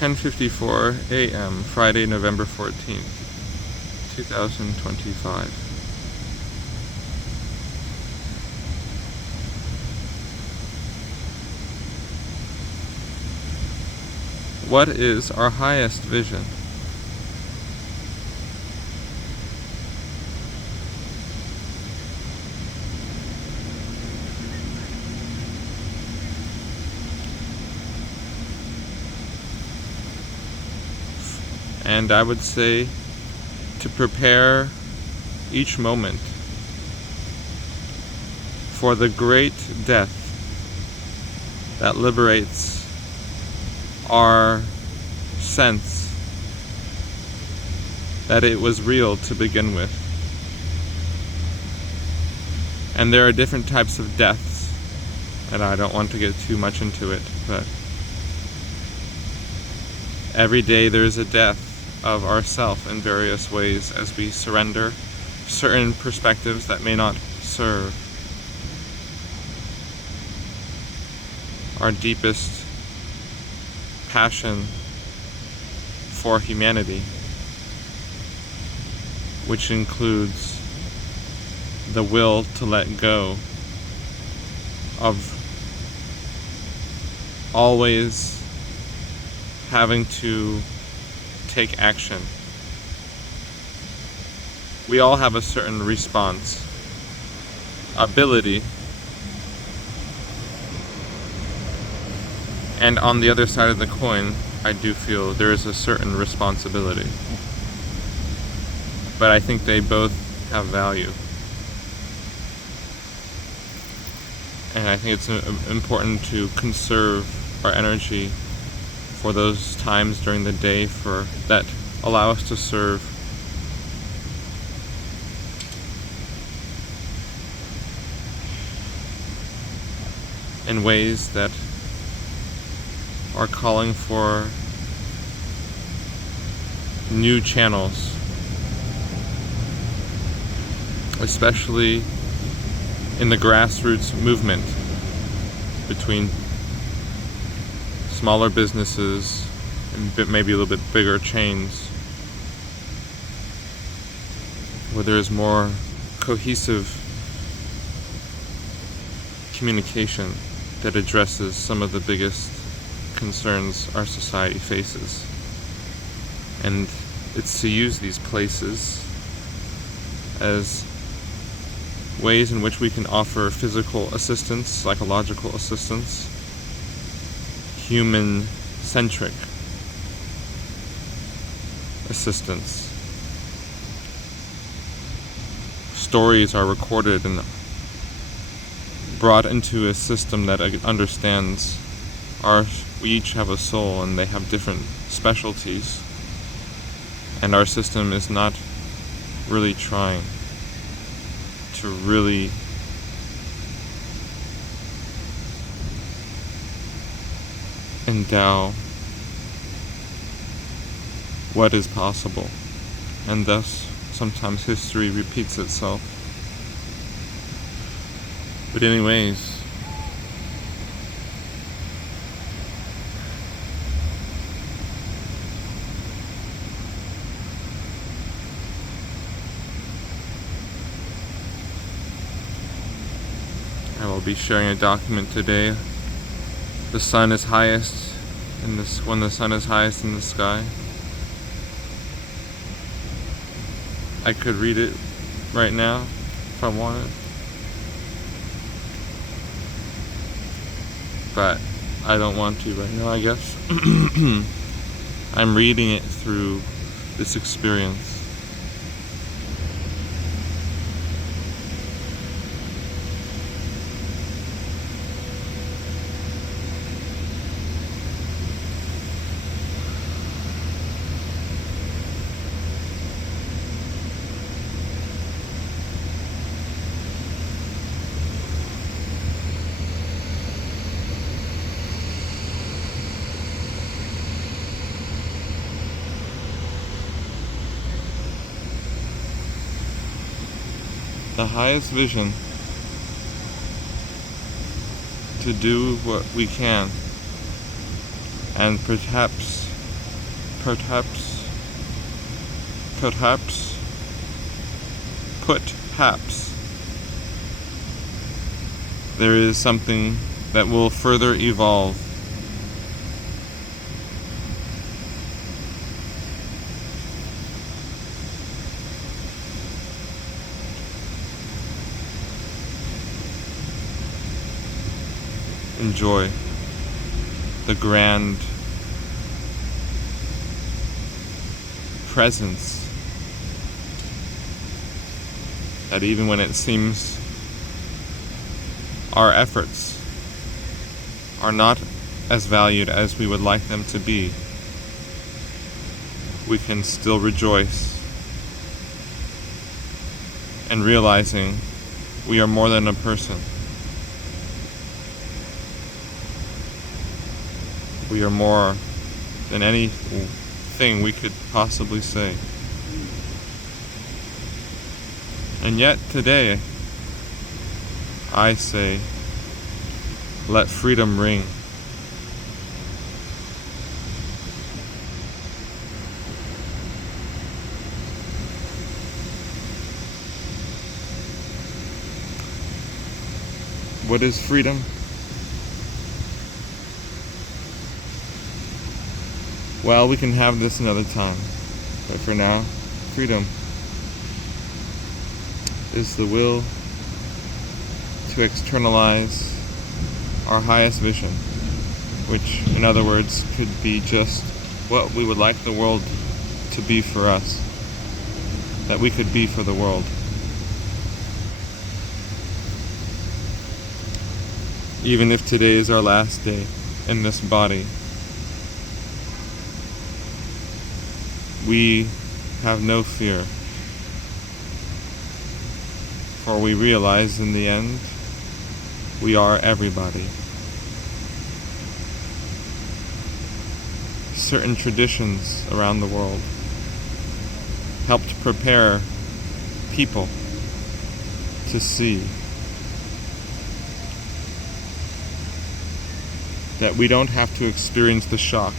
10:54 a.m. Friday, November 14th, 2025. What is our highest vision? And I would say to prepare each moment for the great death that liberates our sense that it was real to begin with. And there are different types of deaths, and I don't want to get too much into it, but every day there's a death of ourself in various ways as we surrender certain perspectives that may not serve our deepest passion for humanity, which includes the will to let go of always having to take action. We all have a certain response, ability, and on the other side of the coin, I do feel there is a certain responsibility. But I think they both have value. And I think it's important to conserve our energy for those times during the day that allow us to serve in ways that are calling for new channels, especially in the grassroots movement between smaller businesses and maybe a little bit bigger chains, where there's more cohesive communication that addresses some of the biggest concerns our society faces. And it's to use these places as ways in which we can offer physical assistance, psychological assistance, human-centric assistance. Stories are recorded and brought into a system that understands we each have a soul and they have different specialties, and our system is not really trying to really endow what is possible, and thus sometimes history repeats itself. But anyways, I will be sharing a document today. The sun is highest when the sun is highest in the sky. I could read it right now if I wanted, but I don't want to right now, I guess. I'm reading it through this experience. The highest vision to do what we can, and perhaps perhaps, there is something that will further evolve. Enjoy the grand presence that even when it seems our efforts are not as valued as we would like them to be, we can still rejoice in realizing we are more than a person. We are more than anything we could possibly say. And yet today, I say, let freedom ring. What is freedom? Well, we can have this another time. But for now, freedom is the will to externalize our highest vision, which, in other words, could be just what we would like the world to be for us, that we could be for the world. Even if today is our last day in this body, we have no fear, for we realize in the end, we are everybody. Certain traditions around the world helped prepare people to see that we don't have to experience the shock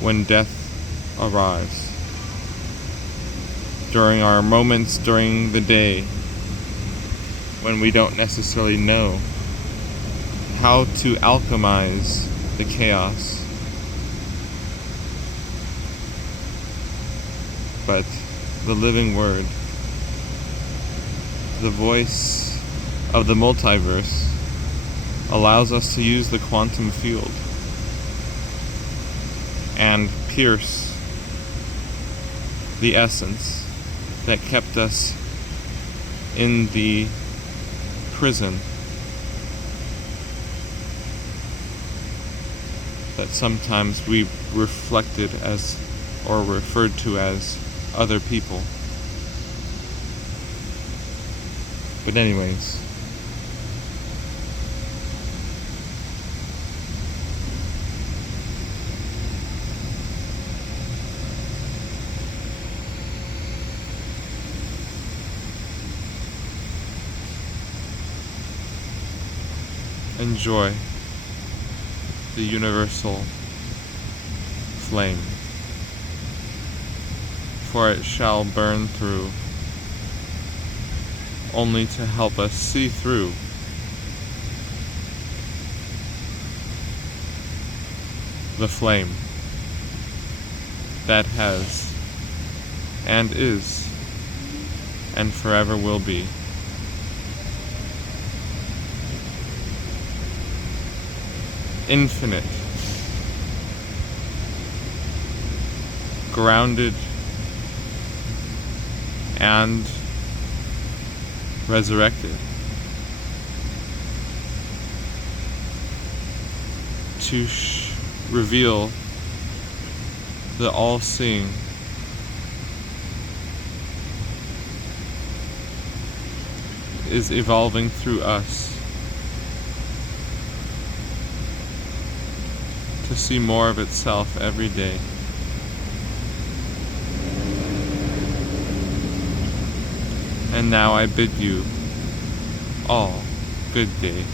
when death arrives. During our moments during the day when we don't necessarily know how to alchemize the chaos, but the living word, the voice of the multiverse, allows us to use the quantum field and pierce the essence that kept us in the prison that sometimes we reflected as or referred to as other people. But anyways, enjoy the universal flame, for it shall burn through, only to help us see through the flame that has and is and forever will be. Infinite, grounded, and resurrected to reveal the all-seeing, is evolving through us to see more of itself every day. And now I bid you all good day.